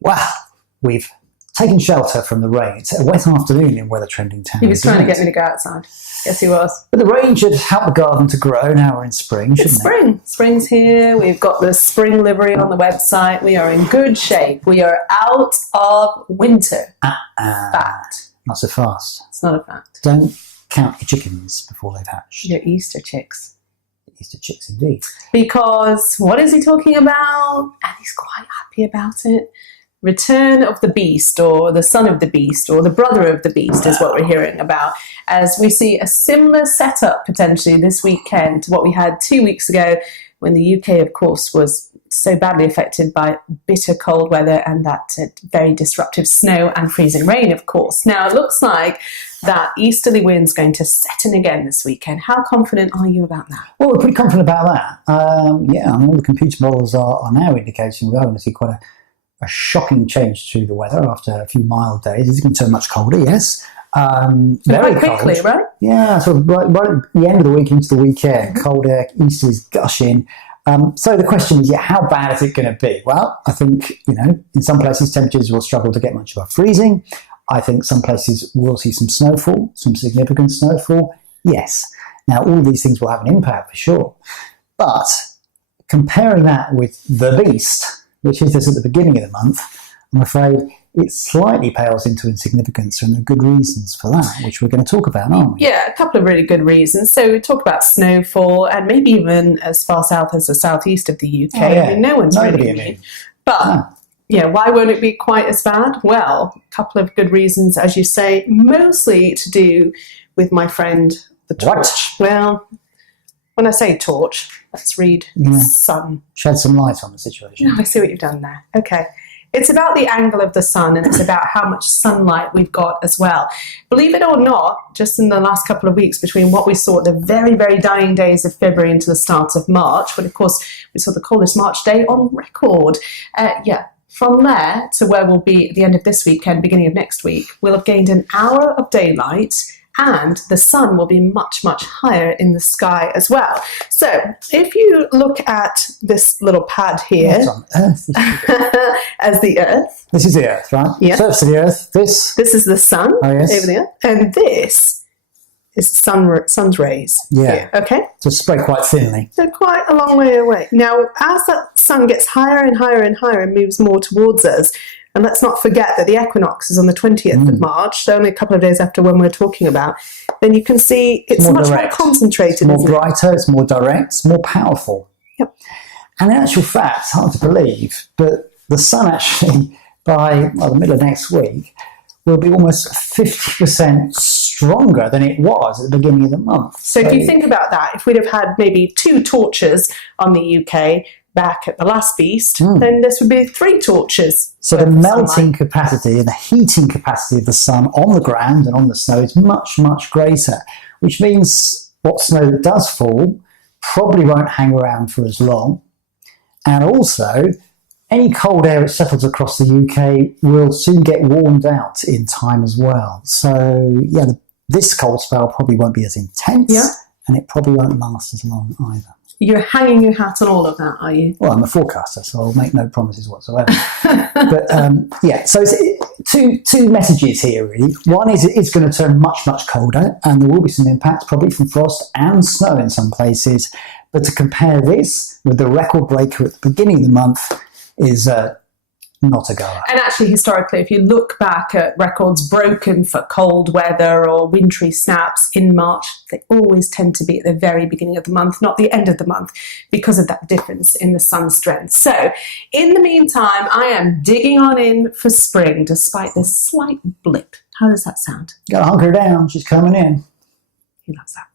Well, we've taken shelter from the rain. It's a wet afternoon in Weather Trending Town. He was trying to get me to go outside. Yes, he was. But the rain should help the garden to grow. Now we're in spring, shouldn't It's spring. Spring's here. We've got the spring livery on the website. We are in good shape. We are out of winter. Fact. Not so fast. It's not a fact. Don't count your chickens before they've hatched. They're Easter chicks. Easter chicks indeed. Because what is he talking about? And he's quite happy about it. Return of the beast, or the son of the beast, or the brother of the beast is what we're hearing about, as we see a similar setup potentially this weekend to what we had 2 weeks ago, when the UK, of course, was so badly affected by bitter cold weather and that very disruptive snow and freezing rain, of course. Now, it looks like that easterly wind's going to set in again this weekend. How confident are you about that? Well, we're pretty confident about that. Yeah, I mean, all the computer models are now indicating we're going to see quite a shocking change to the weather after a few mild days. It's going to turn much colder, yes. Very quite quickly, cold. Right? Yeah, sort of right at the end of the week into the weekend, cold air, Easter's gushing. So the question is, how bad is it going to be? Well, I think, in some places temperatures will struggle to get much above freezing. I think some places will see some snowfall, some significant snowfall. Yes. Now, all of these things will have an impact for sure. But comparing that with the beast, which is this at the beginning of the month, I'm afraid it slightly pales into insignificance, and there are good reasons for that, which we're going to talk about, aren't we? Yeah, a couple of really good reasons. So we talk about snowfall, and maybe even as far south as the southeast of the UK. Oh, yeah. I mean, no one's really immune. But, why won't it be quite as bad? Well, a couple of good reasons, as you say, mostly to do with my friend, the torch. What? Well, when I say torch, let's read sun. Shed some light on the situation. I see what you've done there. Okay. It's about the angle of the sun, and it's about how much sunlight we've got as well. Believe it or not, just in the last couple of weeks, between what we saw at the very, very dying days of February into the start of March, when of course we saw the coldest March day on record. From there to where we'll be at the end of this weekend, beginning of next week, we'll have gained an hour of daylight, and the sun will be much, much higher in the sky as well. So if you look at this little pad here What's on Earth? as the Earth. This is the Earth, right? Yeah. Surface of the Earth. This is the sun over there. And this is sun's rays. Yeah. Here, okay? So spread quite thinly. They're quite a long way away. Now, as that sun gets higher and higher and higher and moves more towards us, and let's not forget that the equinox is on the 20th of March, so only a couple of days after when we're talking about, then you can see it's much more concentrated. It's more brighter, it's more direct, it's more powerful. Yep. And in actual fact, it's hard to believe, but the sun actually, by the middle of next week, will be almost 50% stronger than it was at the beginning of the month. So if you think about that, if we'd have had maybe 2 torches on the UK back at the last beast, then this would be 3 torches. So the melting capacity and the heating capacity of the sun on the ground and on the snow is much, much greater, which means what snow that does fall probably won't hang around for as long. And also, any cold air that settles across the UK will soon get warmed out in time as well. So, this cold spell probably won't be as intense, and it probably won't last as long either. You're hanging your hat on all of that, are you? Well, I'm a forecaster, so I'll make no promises whatsoever. But, so it's two messages here, really. One is it's going to turn much, much colder, and there will be some impacts, probably from frost and snow in some places. But to compare this with the record breaker at the beginning of the month is not a goer. And actually, historically, if you look back at records broken for cold weather or wintry snaps in March, they always tend to be at the very beginning of the month, not the end of the month, because of that difference in the sun's strength. So, in the meantime, I am digging on in for spring, despite this slight blip. How does that sound? Got to hunker down. She's coming in. He loves that.